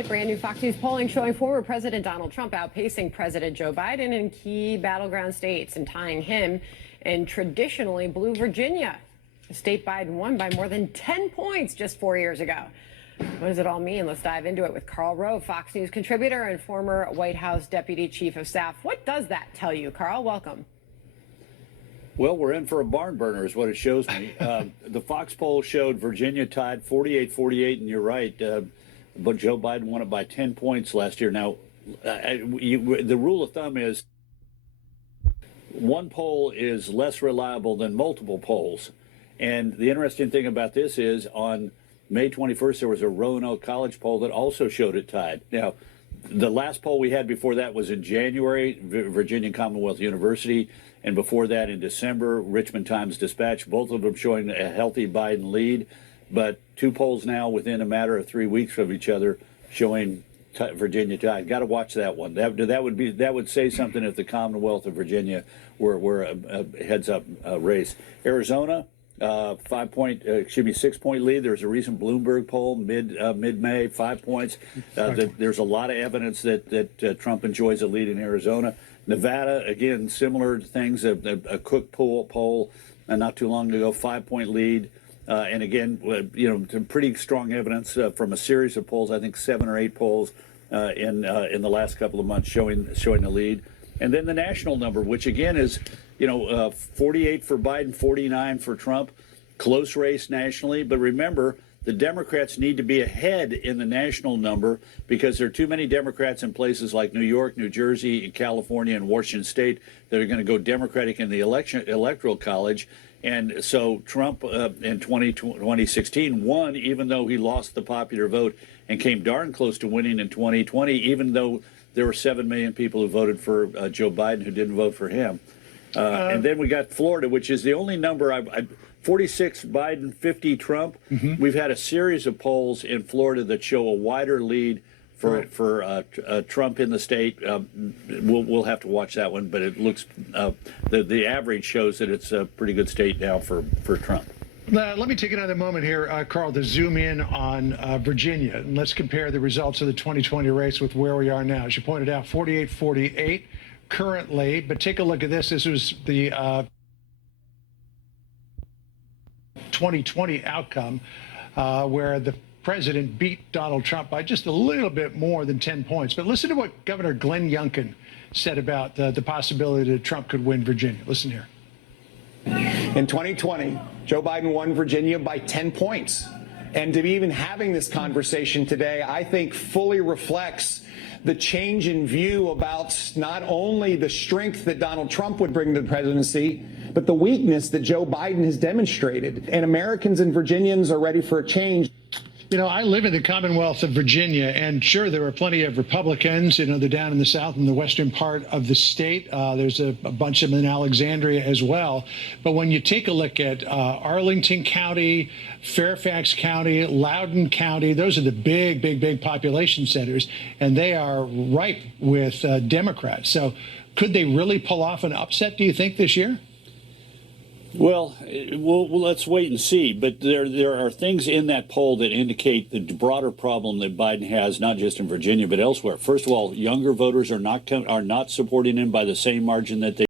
right, brand new Fox News polling showing former President Donald Trump outpacing President Joe Biden in key battleground states and tying him in traditionally blue Virginia, a state Biden won by more than 10 points just 4 years ago. What does it all mean? Let's dive into it with Karl Rove, Fox News contributor and former White House Deputy Chief of Staff. What does that tell you, Karl? Welcome. Well, we're in for a barn burner is what it shows me. The Fox poll showed Virginia tied 48-48, and you're right, but Joe Biden won it by 10 points last year. Now, the rule of thumb is one poll is less reliable than multiple polls. And the interesting thing about this is on May 21st, there was a Roanoke College poll that also showed it tied. Now, the last poll we had before that was in January, Virginia Commonwealth University, and before that in December, Richmond Times-Dispatch, both of them showing a healthy Biden lead. But two polls now within a matter of 3 weeks of each other showing Virginia tied. Got to watch that one. That would say something if the Commonwealth of Virginia were a heads-up race. Arizona, 6-point lead. There's a recent Bloomberg poll mid-May, 5 points. There's a lot of evidence that Trump enjoys a lead in Arizona. Nevada, again, similar things. A Cook poll not too long ago, 5-point lead. And again, some pretty strong evidence from a series of polls. I think 7 or 8 polls in the last couple of months showing the lead. And then the national number, which again is 48 for Biden, 49 for Trump. Close race nationally, but remember, the Democrats need to be ahead in the national number because there are too many Democrats in places like New York, New Jersey, California, and Washington State that are going to go Democratic in the electoral college. And so Trump in 2016 won, even though he lost the popular vote, and came darn close to winning in 2020, even though there were 7 million people who voted for Joe Biden who didn't vote for him. And then we got Florida, which is the only number 46 Biden, 50 Trump. Mm-hmm. We've had a series of polls in Florida that show a wider lead for Trump in the state. We'll have to watch that one, but it looks the average shows that it's a pretty good state now for Trump. Let me take another moment here, Karl, to zoom in on Virginia. And let's compare the results of the 2020 race with where we are now. As you pointed out, 48-48 currently. But take a look at this. This was the 2020 outcome where the president beat Donald Trump by just a little bit more than 10 points. But listen to what Governor Glenn Youngkin said about the possibility that Trump could win Virginia. Listen here. In 2020, Joe Biden won Virginia by 10 points. And to be even having this conversation today, I think fully reflects the change in view about not only the strength that Donald Trump would bring to the presidency, but the weakness that Joe Biden has demonstrated. And Americans and Virginians are ready for a change. You know, I live in the Commonwealth of Virginia, and sure, there are plenty of Republicans. You know, they're down in the south and the western part of the state. There's a bunch of them in Alexandria as well. But when you take a look at Arlington County, Fairfax County, Loudoun County, those are the big population centers, and they are ripe with Democrats. So could they really pull off an upset, do you think, this year? Well, let's wait and see. But there are things in that poll that indicate the broader problem that Biden has, not just in Virginia but elsewhere. First of all, younger voters are not supporting him by the same margin that they